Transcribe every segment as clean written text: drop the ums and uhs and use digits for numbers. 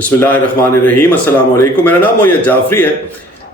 بسم اللہ الرحمن الرحیم، السلام علیکم۔ میرا نام معید جعفری ہے۔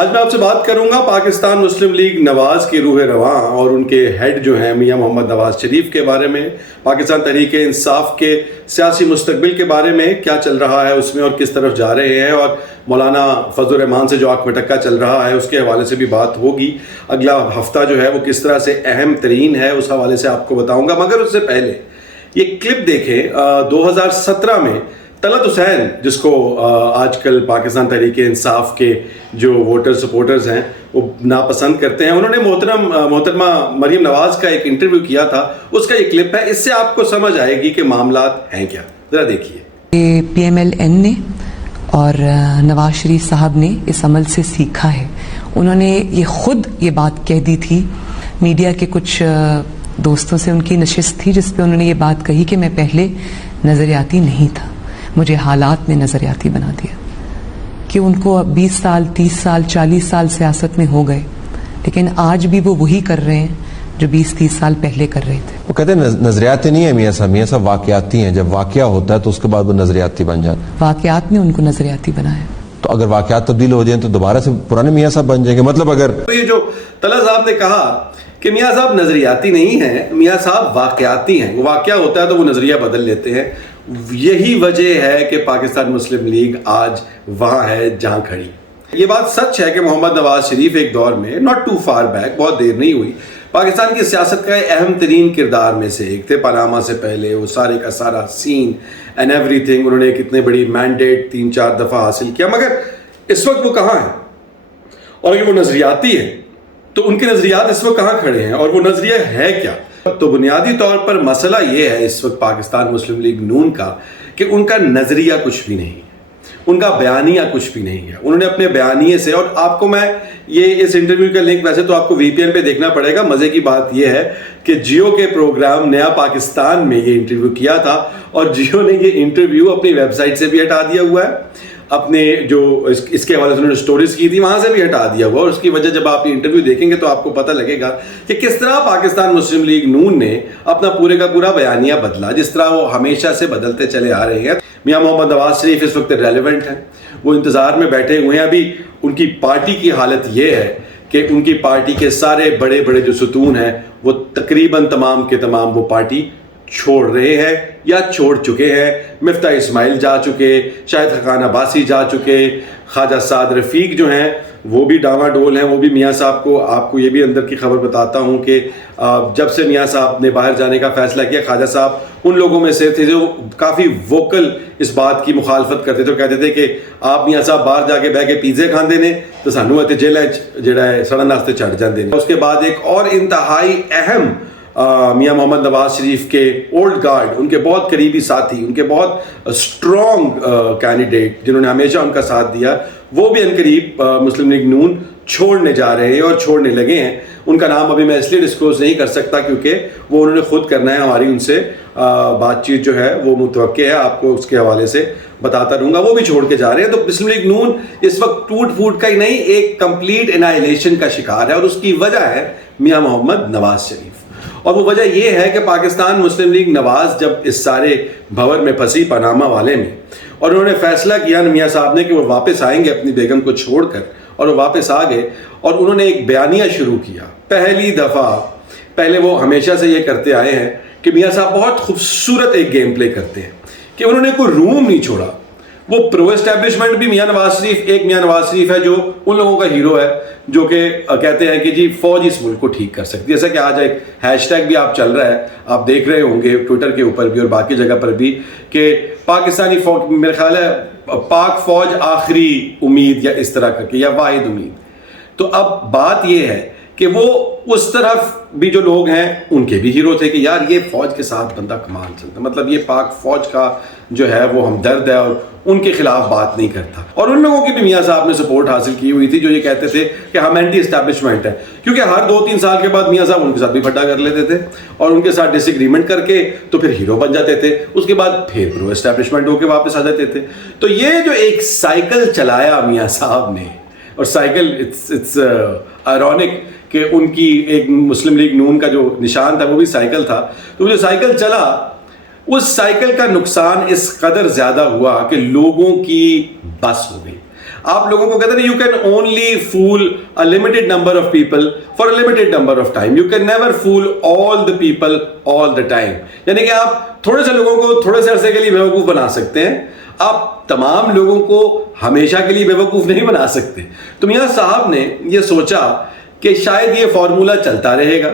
آج میں آپ سے بات کروں گا پاکستان مسلم لیگ نواز کی روح رواں اور ان کے ہیڈ جو ہیں میاں محمد نواز شریف کے بارے میں، پاکستان تحریک انصاف کے سیاسی مستقبل کے بارے میں کیا چل رہا ہے اس میں اور کس طرف جا رہے ہیں، اور مولانا فضل الرحمان سے جو آنکھ مٹکا چل رہا ہے اس کے حوالے سے بھی بات ہوگی۔ اگلا ہفتہ جو ہے وہ کس طرح سے اہم ترین ہے اس حوالے سے آپ کو بتاؤں گا، مگر اس سے پہلے یہ کلپ دیکھیں 2017 میں طلعت حسین، جس کو آج کل پاکستان تحریک انصاف کے جو ووٹر سپورٹرز ہیں وہ ناپسند کرتے ہیں، انہوں نے محترمہ مریم نواز کا ایک انٹرویو کیا تھا، اس کا یہ کلپ ہے۔ اس سے آپ کو سمجھ آئے گی کہ معاملات ہیں کیا، ذرا دیکھیے۔ پی ایم ایل این نے اور نواز شریف صاحب نے اس عمل سے سیکھا ہے۔ انہوں نے یہ خود یہ بات کہہ دی تھی، میڈیا کے کچھ دوستوں سے ان کی نشست تھی جس پہ انہوں نے یہ بات کہی کہ میں پہلے نظریاتی نہیں تھا، مجھے حالات نے نظریاتی بنا دیا، کہ ان کو 20 سال 30 سال 40 سال سیاست میں ہو گئے، لیکن آج بھی وہ وہی کر رہے ہیں جو 20-30 سال پہلے کر رہے تھے۔ وہ کہتے ہیں نظریاتی نہیں ہے میاں صاحب واقعاتی ہیں، جب واقعہ ہوتا ہے تو اس کے بعد وہ نظریاتی بن جاتا ہے۔ واقعات نے ان کو نظریاتی بنایا، تو اگر واقعات تبدیل ہو جائیں تو دوبارہ سے پرانے میاں صاحب بن جائیں گے۔ مطلب اگر یہ جو طلعت صاحب نے کہا کہ میاں صاحب نظریاتی نہیں ہیں، میاں صاحب واقعاتی ہیں، وہ واقعہ ہوتا ہے تو وہ نظریہ بدل لیتے ہیں، یہی وجہ ہے کہ پاکستان مسلم لیگ آج وہاں ہے جہاں کھڑی۔ یہ بات سچ ہے کہ محمد نواز شریف ایک دور میں not too far back، بہت دیر نہیں ہوئی، پاکستان کی سیاست کا اہم ترین کردار میں سے ایک تھے۔ پاناما سے پہلے وہ سارے کا سارا سین اینڈ ایوری تھنگ، انہوں نے ایک اتنے بڑی مینڈیٹ 3-4 دفعہ حاصل کیا، مگر اس وقت وہ کہاں ہیں؟ اور اگر وہ نظریاتی ہیں تو ان کے نظریات اس وقت کہاں کھڑے ہیں اور وہ نظریہ ہے کیا؟ تو بنیادی طور پر مسئلہ یہ ہے اس وقت پاکستان مسلم لیگ نون کا کہ ان کا نظریہ کچھ بھی نہیں ہے، ان کا بیانیہ کچھ بھی نہیں ہے۔ انہوں نے اپنے بیانیے سے، اور آپ کو میں یہ اس انٹرویو کا لنک ویسے تو آپ کو وی پی این پہ دیکھنا پڑے گا، مزے کی بات یہ ہے کہ جیو کے پروگرام نیا پاکستان میں یہ انٹرویو کیا تھا اور جیو نے یہ انٹرویو اپنی ویب سائٹ سے بھی ہٹا دیا ہوا ہے، اپنے جو اس کے حوالے سے انہوں نے سٹوریز کی تھی وہاں سے بھی ہٹا دیا ہوا، اور اس کی وجہ جب آپ یہ انٹرویو دیکھیں گے تو آپ کو پتہ لگے گا کہ کس طرح پاکستان مسلم لیگ نون نے اپنا پورے کا پورا بیانیہ بدلا، جس طرح وہ ہمیشہ سے بدلتے چلے آ رہے ہیں۔ میاں محمد نواز شریف اس وقت ریلیونٹ ہیں، وہ انتظار میں بیٹھے ہوئے ہیں۔ ابھی ان کی پارٹی کی حالت یہ ہے کہ ان کی پارٹی کے سارے بڑے بڑے جو ستون ہیں وہ تقریباً تمام کے تمام وہ پارٹی چھوڑ رہے ہیں یا چھوڑ چکے ہیں۔ مفتاح اسماعیل جا چکے، شاہد خاقان عباسی جا چکے، خواجہ سعد رفیق جو ہیں وہ بھی ڈاواں ڈول ہیں۔ وہ بھی میاں صاحب کو، آپ کو یہ بھی اندر کی خبر بتاتا ہوں کہ جب سے میاں صاحب نے باہر جانے کا فیصلہ کیا، خواجہ صاحب ان لوگوں میں سے تھے جو کافی ووکل اس بات کی مخالفت کرتے تھے، کہتے تھے کہ آپ میاں صاحب باہر جا کے بہ کے پیزے کھاندے نے تو سانو اتنے جیل جڑا ہے سڑن واسطے چڑھ جاندے نے۔ اس کے بعد ایک اور انتہائی اہم میاں محمد نواز شریف کے اولڈ گارڈ، ان کے بہت قریبی ساتھی، ان کے بہت اسٹرانگ کینڈیڈیٹ جنہوں نے ہمیشہ ان کا ساتھ دیا، وہ بھی عنقریب مسلم لیگ نون چھوڑنے جا رہے ہیں اور چھوڑنے لگے ہیں۔ ان کا نام ابھی میں اس لیے ڈسکلوز نہیں کر سکتا کیونکہ وہ انہوں نے خود کرنا ہے، ہماری ان سے بات چیت جو ہے وہ متوقع ہے، آپ کو اس کے حوالے سے بتاتا رہوں گا۔ وہ بھی چھوڑ کے جا رہے ہیں، تو مسلم لیگ نون اس وقت ٹوٹ پھوٹ کا ہی نہیں، ایک کمپلیٹ انائلیشن کا شکار ہے، اور اس کی وجہ ہے میاں محمد نواز شریف۔ اور وہ وجہ یہ ہے کہ پاکستان مسلم لیگ نواز جب اس سارے بھور میں پھنسی پاناما والے میں، اور انہوں نے فیصلہ کیا میاں صاحب نے کہ وہ واپس آئیں گے اپنی بیگم کو چھوڑ کر، اور وہ واپس آ گئے اور انہوں نے ایک بیانیہ شروع کیا۔ پہلی دفعہ، پہلے وہ ہمیشہ سے یہ کرتے آئے ہیں کہ میاں صاحب بہت خوبصورت ایک گیم پلے کرتے ہیں کہ انہوں نے کوئی روم نہیں چھوڑا۔ وہ پرو اسٹیبلشمنٹ بھی میاں نواز شریف، ایک میاں نواز شریف ہے جو ان لوگوں کا ہیرو ہے جو کہ کہتے ہیں کہ جی فوج اس ملک کو ٹھیک کر سکتی ہے، جیسا کہ آج ایک ہیش ٹیگ بھی آپ چل رہا ہے، آپ دیکھ رہے ہوں گے ٹویٹر کے اوپر بھی اور باقی جگہ پر بھی، کہ پاکستانی فوج، میرے خیال ہے پاک فوج آخری امید یا اس طرح کر کے، یا واحد امید۔ تو اب بات یہ ہے کہ وہ اس طرف بھی جو لوگ ہیں ان کے بھی ہیرو تھے کہ یار یہ فوج کے ساتھ بندہ کمال چلتا، مطلب یہ پاک فوج کا جو ہے وہ ہمدرد ہے اور ان کے خلاف بات نہیں کرتا۔ اور ان لوگوں کی بھی میاں صاحب نے سپورٹ حاصل کی ہوئی تھی جو یہ کہتے تھے کہ ہم اینٹی اسٹیبلشمنٹ ہیں، کیونکہ ہر 2-3 سال کے بعد میاں صاحب ان کے ساتھ بھی پھٹا کر لیتے تھے اور ان کے ساتھ ڈس ایگریمنٹ کر کے تو پھر ہیرو بن جاتے تھے، اس کے بعد پھر پرو اسٹیبلشمنٹ ہو کے واپس آ جاتے تھے۔ تو یہ جو ایک سائیکل چلایا میاں صاحب نے، اور سائیکل اٹس آئرونک کہ ان کی ایک مسلم لیگ نون کا جو نشان تھا وہ بھی سائیکل تھا، تو جو سائیکل چلا اس سائیکل کا نقصان اس قدر زیادہ ہوا کہ لوگوں کی بس ہو گئی. آپ لوگوں کو کہتے ہیں you can only fool a limited number of people for a limited number of time. You can never fool all the people all the time. یعنی کہ آپ تھوڑے سے لوگوں کو تھوڑے سے عرصے کے لیے بیوقوف بنا سکتے ہیں, آپ تمام لوگوں کو ہمیشہ کے لیے بیوقوف نہیں بنا سکتے. تو میاں صاحب نے یہ سوچا کہ شاید یہ فارمولہ چلتا رہے گا.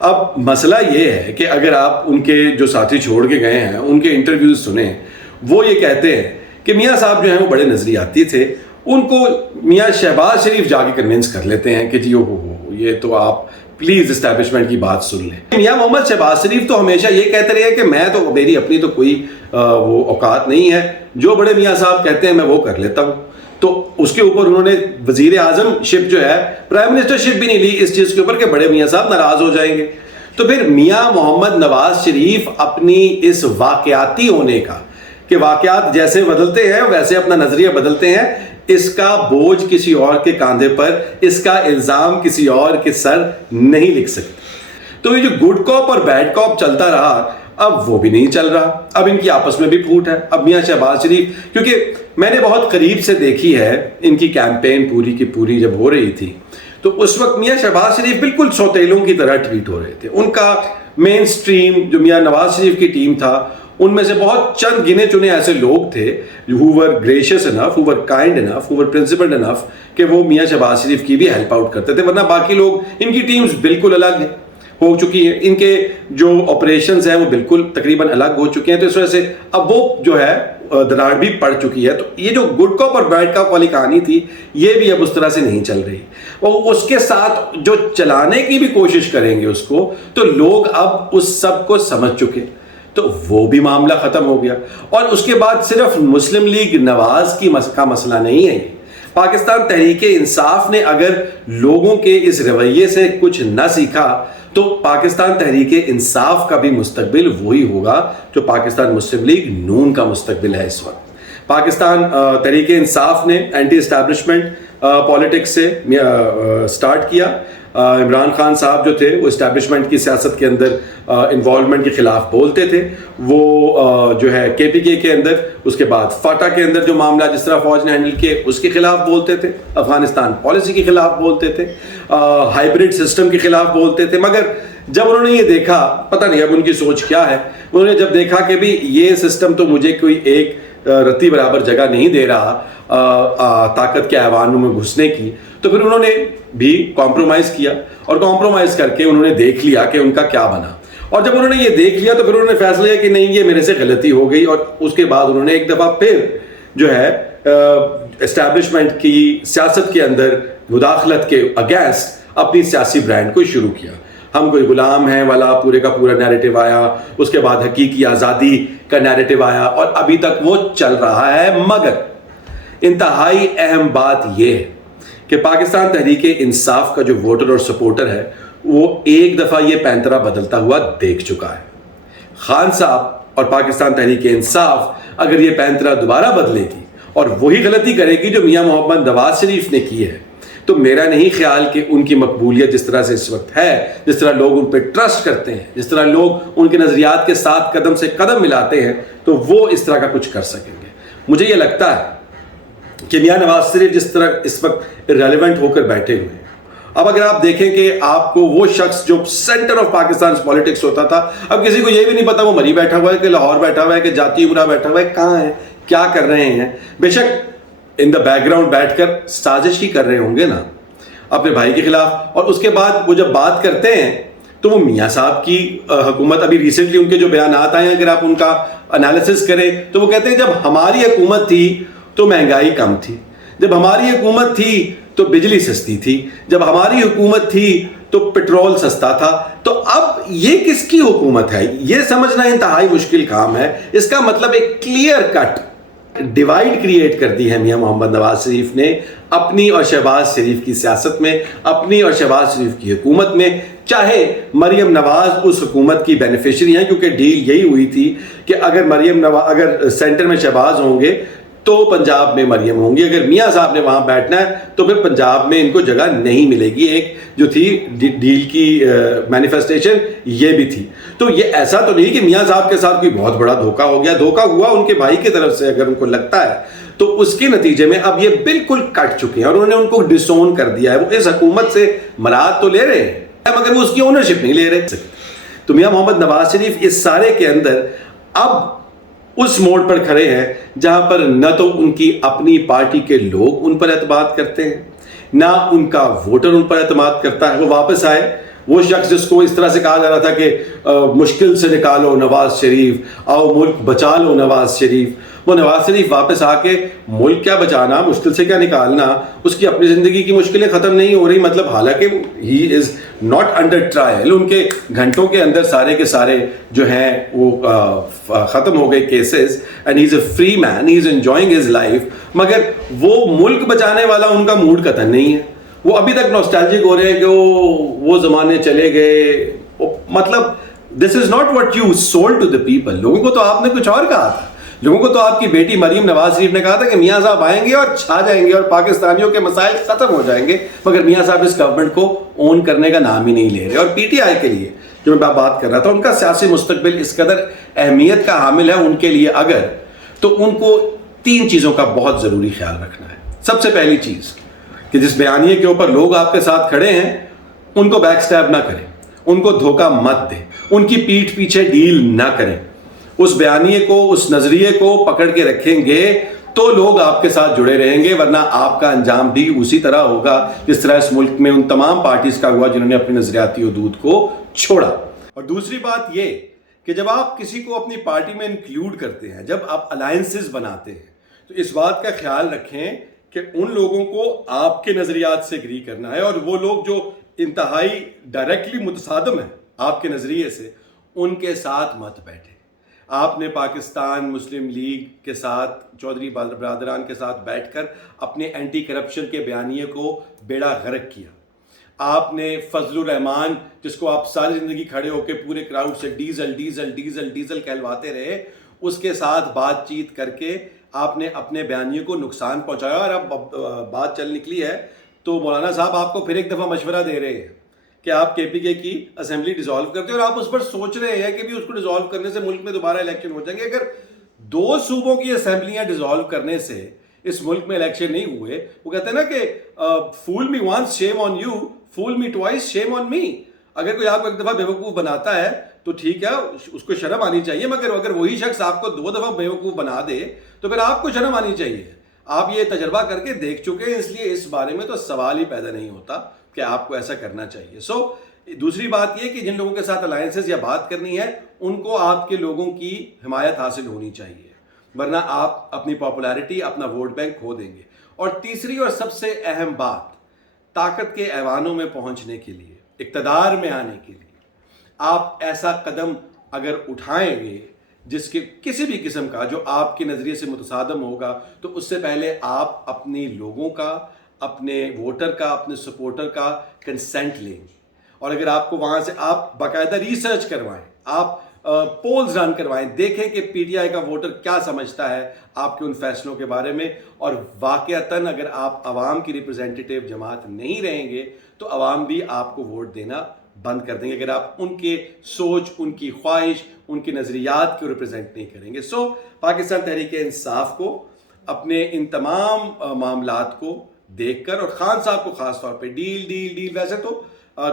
اب مسئلہ یہ ہے کہ اگر آپ ان کے جو ساتھی چھوڑ کے گئے ہیں ان کے انٹرویوز سنیں, وہ یہ کہتے ہیں کہ میاں صاحب جو ہیں وہ بڑے نظریاتی تھے. ان کو میاں شہباز شریف جا کے کنونس کر لیتے ہیں کہ جی یہ تو آپ پلیز اسٹیبلشمنٹ کی بات سن لیں. میاں محمد شہباز شریف تو ہمیشہ یہ کہتے رہے کہ میں تو میری اپنی تو کوئی وہ اوقات نہیں ہے, جو بڑے میاں صاحب کہتے ہیں میں وہ کر لیتا ہوں. تو اس کے اوپر انہوں نے وزیر اعظم شپ جو ہے پرائم منسٹر شپ بھی نہیں لی اس چیز کے اوپر کہ بڑے میاں صاحب ناراض ہو جائیں گے. تو پھر میاں محمد نواز شریف اپنی اس واقعاتی ہونے کا کہ واقعات جیسے بدلتے ہیں ویسے اپنا نظریہ بدلتے ہیں, اس کا بوجھ کسی اور کے کاندھے پر, اس کا الزام کسی اور کے سر نہیں لکھ سکتے. تو یہ جو گڈ کاپ اور بیڈ کاپ چلتا رہا اب وہ بھی نہیں چل رہا. اب ان کی آپس میں بھی پھوٹ ہے. اب میاں شہباز شریف, کیونکہ میں نے بہت قریب سے دیکھی ہے ان کی کیمپین پوری کی پوری جب ہو رہی تھی, تو اس وقت میاں شہباز شریف بالکل سوتیلوں کی طرح ٹویٹ ہو رہے تھے. ان کا مین سٹریم جو میاں نواز شریف کی ٹیم تھا, ان میں سے بہت چند گنے چنے ایسے لوگ تھے who were gracious enough, who were kind enough, who were principled enough کہ وہ میاں شہباز شریف کی بھی ہیلپ آؤٹ کرتے تھے. ورنہ باقی لوگ, ان کی ٹیمز بالکل الگ ہو چکی ہیں, ان کے جو آپریشنز ہیں وہ بالکل تقریباً الگ ہو چکے ہیں. تو اس وجہ سے اب وہ جو ہے دراڑ بھی پڑ چکی ہے. تو یہ جو گڈ کاپ اور بیڈ کاپ والی کہانی تھی یہ بھی اب اس طرح سے نہیں چل رہی. اور اس کے ساتھ جو چلانے کی بھی کوشش کریں گے اس کو, تو لوگ اب اس سب کو سمجھ چکے, تو وہ بھی معاملہ ختم ہو گیا. اور اس کے بعد صرف مسلم لیگ نواز کا مسئلہ نہیں ہے. پاکستان تحریک انصاف نے اگر لوگوں کے اس رویے سے کچھ نہ سیکھا تو پاکستان تحریک انصاف کا بھی مستقبل وہی ہوگا جو پاکستان مسلم لیگ نون کا مستقبل ہے اس وقت. پاکستان تحریک انصاف نے اینٹی اسٹیبلشمنٹ پالیٹکس سے سٹارٹ کیا. عمران خان صاحب جو تھے وہ اسٹیبلشمنٹ کی سیاست کے اندر انوالومنٹ کے خلاف بولتے تھے. وہ جو ہے کے پی کے اندر, اس کے بعد فاٹا کے اندر جو معاملہ جس طرح فوج نے ہینڈل کیے اس کے خلاف بولتے تھے, افغانستان پالیسی کے خلاف بولتے تھے, ہائیبرڈ سسٹم کے خلاف بولتے تھے. مگر جب انہوں نے یہ دیکھا, پتہ نہیں اب ان کی سوچ کیا ہے, انہوں نے جب دیکھا کہ بھی یہ سسٹم تو مجھے کوئی ایک رتی برابر جگہ نہیں دے رہا طاقت کے ایوانوں میں گھسنے کی, تو پھر انہوں نے بھی کمپرومائز کیا. اور کمپرومائز کر کے انہوں نے دیکھ لیا کہ ان کا کیا بنا. اور جب انہوں نے یہ دیکھ لیا تو پھر انہوں نے فیصلہ لیا کہ نہیں یہ میرے سے غلطی ہو گئی. اور اس کے بعد انہوں نے ایک دفعہ پھر جو ہے اسٹیبلشمنٹ کی سیاست کے اندر مداخلت کے اگینسٹ اپنی سیاسی برانڈ کو شروع کیا. ہم کوئی غلام ہیں والا پورے کا پورا نیریٹو آیا, اس کے بعد حقیقی آزادی کا نیریٹو آیا, اور ابھی تک وہ چل رہا ہے. مگر انتہائی اہم بات یہ ہے کہ پاکستان تحریک انصاف کا جو ووٹر اور سپورٹر ہے وہ ایک دفعہ یہ پینترا بدلتا ہوا دیکھ چکا ہے. خان صاحب اور پاکستان تحریک انصاف اگر یہ پینترا دوبارہ بدلے گی اور وہی غلطی کرے گی جو میاں محمد نواز شریف نے کی ہے, تو میرا نہیں خیال کہ ان کی مقبولیت جس طرح سے اس وقت ہے, جس طرح لوگ ان پہ ٹرسٹ کرتے ہیں, جس طرح لوگ ان کے نظریات کے ساتھ قدم سے قدم ملاتے ہیں, تو وہ اس طرح کا کچھ کر سکیں گے. مجھے یہ لگتا ہے کہ میاں نواز شریف جس طرح اس وقت ریلیونٹ ہو کر بیٹھے ہوئے ہیں, اب اگر آپ دیکھیں کہ آپ کو وہ شخص جو سینٹر آف پاکستان پالیٹکس ہوتا تھا, اب کسی کو یہ بھی نہیں پتا وہ مری بیٹھا ہوا ہے کہ لاہور بیٹھا ہوا ہے کہ جاتی عمرہ بیٹھا ہوا ہے, کہاں ہے, کیا کر رہے ہیں. بے شک ان دا بیک گراؤنڈ بیٹھ کر سازش ہی کر رہے ہوں گے نا اپنے بھائی کے خلاف. اور اس کے بعد وہ جب بات کرتے ہیں تو وہ میاں صاحب کی حکومت, ابھی ریسنٹلی ان کے جو بیانات آئے ہیں اگر آپ ان کا انالیسس کریں تو وہ کہتے ہیں جب ہماری حکومت تھی تو مہنگائی کم تھی, جب ہماری حکومت تھی تو بجلی سستی تھی, جب ہماری حکومت تھی تو پٹرول سستا تھا. تو اب یہ کس کی حکومت ہے یہ سمجھنا انتہائی مشکل کام ہے. اس کا مطلب ایک کلیئر کٹ ڈیوائڈ کریٹ کر دی ہے میاں محمد نواز شریف نے اپنی اور شہباز شریف کی سیاست میں, اپنی اور شہباز شریف کی حکومت میں. چاہے مریم نواز اس حکومت کی بینیفیشری ہیں, کیونکہ ڈیل یہی ہوئی تھی کہ اگر مریم نواز اگر سینٹر میں شہباز ہوں گے تو پنجاب میں مریم ہوں گی. اگر میاں صاحب نے وہاں بیٹھنا ہے تو پھر پنجاب میں ان کو جگہ نہیں ملے گی. ایک جو تھی ڈیل کی مینیفیسٹیشن یہ بھی تھی. تو یہ ایسا تو نہیں کہ میاں صاحب کے ساتھ کوئی بہت بڑا دھوکہ ہو گیا. دھوکہ ہوا ان کے بھائی کی طرف سے اگر ان کو لگتا ہے تو اس کے نتیجے میں اب یہ بالکل کٹ چکے ہیں اور انہوں نے ان کو ڈسون کر دیا ہے. وہ اس حکومت سے مراد تو لے رہے ہیں مگر وہ اس کی اونرشپ نہیں لے رہے. تو میاں محمد نواز شریف اس سارے کے اندر اب اس موڑ پر کھڑے ہیں جہاں پر نہ تو ان کی اپنی پارٹی کے لوگ ان پر اعتماد کرتے ہیں, نہ ان کا ووٹر ان پر اعتماد کرتا ہے. وہ واپس آئے, وہ شخص جس کو اس طرح سے کہا جا رہا تھا کہ مشکل سے نکالو نواز شریف, آؤ ملک بچا لو نواز شریف, وہ نواز شریف واپس آ کے ملک کیا بچانا, مشکل سے کیا نکالنا, اس کی اپنی زندگی کی مشکلیں ختم نہیں ہو رہی. مطلب حالانکہ ہی از ناٹ انڈر ٹرائل, ان کے گھنٹوں کے اندر سارے کے سارے جو ہیں وہ ختم ہو گئے cases, and he is a free man, he is enjoying his life. مگر وہ ملک بچانے والا ان کا موڈ قطعاً نہیں ہے. وہ ابھی تک نوسٹالجک ہو رہے ہیں کہ وہ زمانے چلے گئے. مطلب this is not what you sold to the people. لوگوں کو تو آپ نے کچھ اور کہا تھا. لوگوں کو تو آپ کی بیٹی مریم نواز شریف نے کہا تھا کہ میاں صاحب آئیں گے اور چھا جائیں گے اور پاکستانیوں کے مسائل ختم ہو جائیں گے. مگر میاں صاحب اس گورنمنٹ کو اون کرنے کا نام ہی نہیں لے رہے. اور پی ٹی آئی کے لیے جو میں بات کر رہا تھا, ان کا سیاسی مستقبل اس قدر اہمیت کا حامل ہے ان کے لیے اگر, تو ان کو 3 چیزوں کا بہت ضروری خیال رکھنا ہے. سب سے پہلی چیز کہ جس بیانیے کے اوپر لوگ آپ کے ساتھ کھڑے ہیں ان کو بیک سٹیپ نہ کریں, ان کو دھوکہ مت دیں, ان کی پیٹھ پیچھے ڈیل نہ کریں. اس بیانیے کو, اس نظریے کو پکڑ کے رکھیں گے تو لوگ آپ کے ساتھ جڑے رہیں گے, ورنہ آپ کا انجام بھی اسی طرح ہوگا جس طرح اس ملک میں ان تمام پارٹیز کا ہوا جنہوں نے اپنی نظریاتی حدود کو چھوڑا. اور دوسری بات یہ کہ جب آپ کسی کو اپنی پارٹی میں انکلوڈ کرتے ہیں, جب آپ الائنسز بناتے ہیں, تو اس بات کا خیال رکھیں کہ ان لوگوں کو آپ کے نظریات سے اگری کرنا ہے, اور وہ لوگ جو انتہائی ڈائریکٹلی متصادم ہیں آپ کے نظریے سے, ان کے ساتھ مت بیٹھیں. آپ نے پاکستان مسلم لیگ کے ساتھ, چودھری برادران کے ساتھ بیٹھ کر اپنے اینٹی کرپشن کے بیانیے کو بیڑا غرق کیا. آپ نے فضل الرحمان, جس کو آپ ساری زندگی کھڑے ہو کے پورے کراؤڈ سے ڈیزل ڈیزل ڈیزل ڈیزل کہلواتے رہے, اس کے ساتھ بات چیت کر کے آپ نے اپنے بیانیے کو نقصان پہنچایا. اور اب بات چل نکلی ہے تو مولانا صاحب آپ کو پھر ایک دفعہ مشورہ دے رہے ہیں کہ آپ کے پی کے کی اسمبلی ڈیزالو کرتے ہیں, اور آپ اس پر سوچ رہے ہیں کہ بھی اس کو ڈیزالو کرنے سے ملک میں دوبارہ الیکشن ہو جائیں گے. اگر 2 صوبوں کی اسمبلیاں ڈیزالو کرنے سے اس ملک میں الیکشن نہیں ہوئے, وہ کہتے ہیں نا کہ فول می once shame on you, fool me twice شیم آن می. اگر کوئی آپ کو ایک دفعہ بیوقوف بناتا ہے تو ٹھیک ہے, اس کو شرم آنی چاہیے, مگر اگر وہی شخص آپ کو 2 دفعہ بیوقوف بنا دے تو پھر آپ کو شرم آنی چاہیے. آپ یہ تجربہ کر کے دیکھ چکے ہیں, اس لیے اس بارے میں تو سوال ہی پیدا نہیں ہوتا کہ آپ کو ایسا کرنا چاہیے. سو دوسری بات یہ کہ جن لوگوں کے ساتھ الائنسز یا بات کرنی ہے ان کو آپ کے لوگوں کی حمایت حاصل ہونی چاہیے, ورنہ آپ اپنی پاپولیرٹی, اپنا ووٹ بینک کھو دیں گے. اور تیسری اور سب سے اہم بات, طاقت کے ایوانوں میں پہنچنے کے لیے, اقتدار میں آنے کے لیے آپ ایسا قدم اگر اٹھائیں گے جس کے کسی بھی قسم کا جو آپ کے نظریے سے متصادم ہوگا, تو اس سے پہلے آپ اپنی لوگوں کا, اپنے ووٹر کا, اپنے سپورٹر کا کنسنٹ لیں گے. اور اگر آپ کو وہاں سے آپ باقاعدہ ریسرچ کروائیں, آپ پولز رن کروائیں, دیکھیں کہ پی ٹی آئی کا ووٹر کیا سمجھتا ہے آپ کے ان فیصلوں کے بارے میں, اور واقعتاً اگر آپ عوام کی ریپرزینٹیٹیو جماعت نہیں رہیں گے تو عوام بھی آپ کو ووٹ دینا بند کر دیں گے اگر آپ ان کے سوچ, ان کی خواہش, ان کے نظریات کو ریپرزینٹ نہیں کریں گے. سو پاکستان تحریک انصاف کو اپنے ان تمام معاملات کو دیکھ کر, اور خان صاحب کو خاص طور پہ, ڈیل ڈیل ڈیل, ویسے تو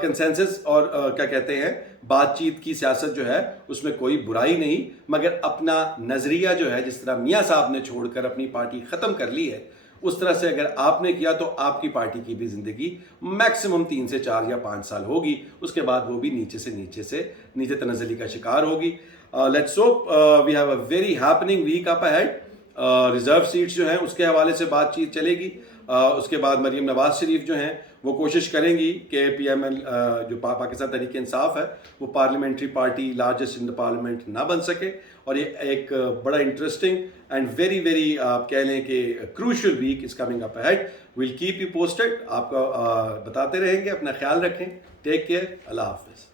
کنسنسس اور کیا کہتے ہیں بات چیت کی سیاست جو ہے اس میں کوئی برائی نہیں, مگر اپنا نظریہ جو ہے جس طرح میاں صاحب نے چھوڑ کر اپنی پارٹی ختم کر لی ہے, اس طرح سے اگر آپ نے کیا تو آپ کی پارٹی کی بھی زندگی میکسیمم 3 سے 4 یا 5 سال ہوگی, اس کے بعد وہ بھی نیچے تنزلی کا شکار ہوگی. Let's hope we have a very happening week up ahead. Reserve seats جو ہیں اس کے حوالے سے بات چیت چلے گی. اس کے بعد مریم نواز شریف جو ہیں وہ کوشش کریں گی کہ پی ایم ایل جو پاکستان تحریک انصاف ہے وہ parliamentary party largest in the parliament نہ بن سکے. اور یہ ایک بڑا انٹرسٹنگ اینڈ ویری آپ کہہ لیں کہ crucial week is coming up ahead. We'll keep you posted, آپ کو بتاتے رہیں گے. اپنا خیال رکھیں. Take care. اللہ حافظ.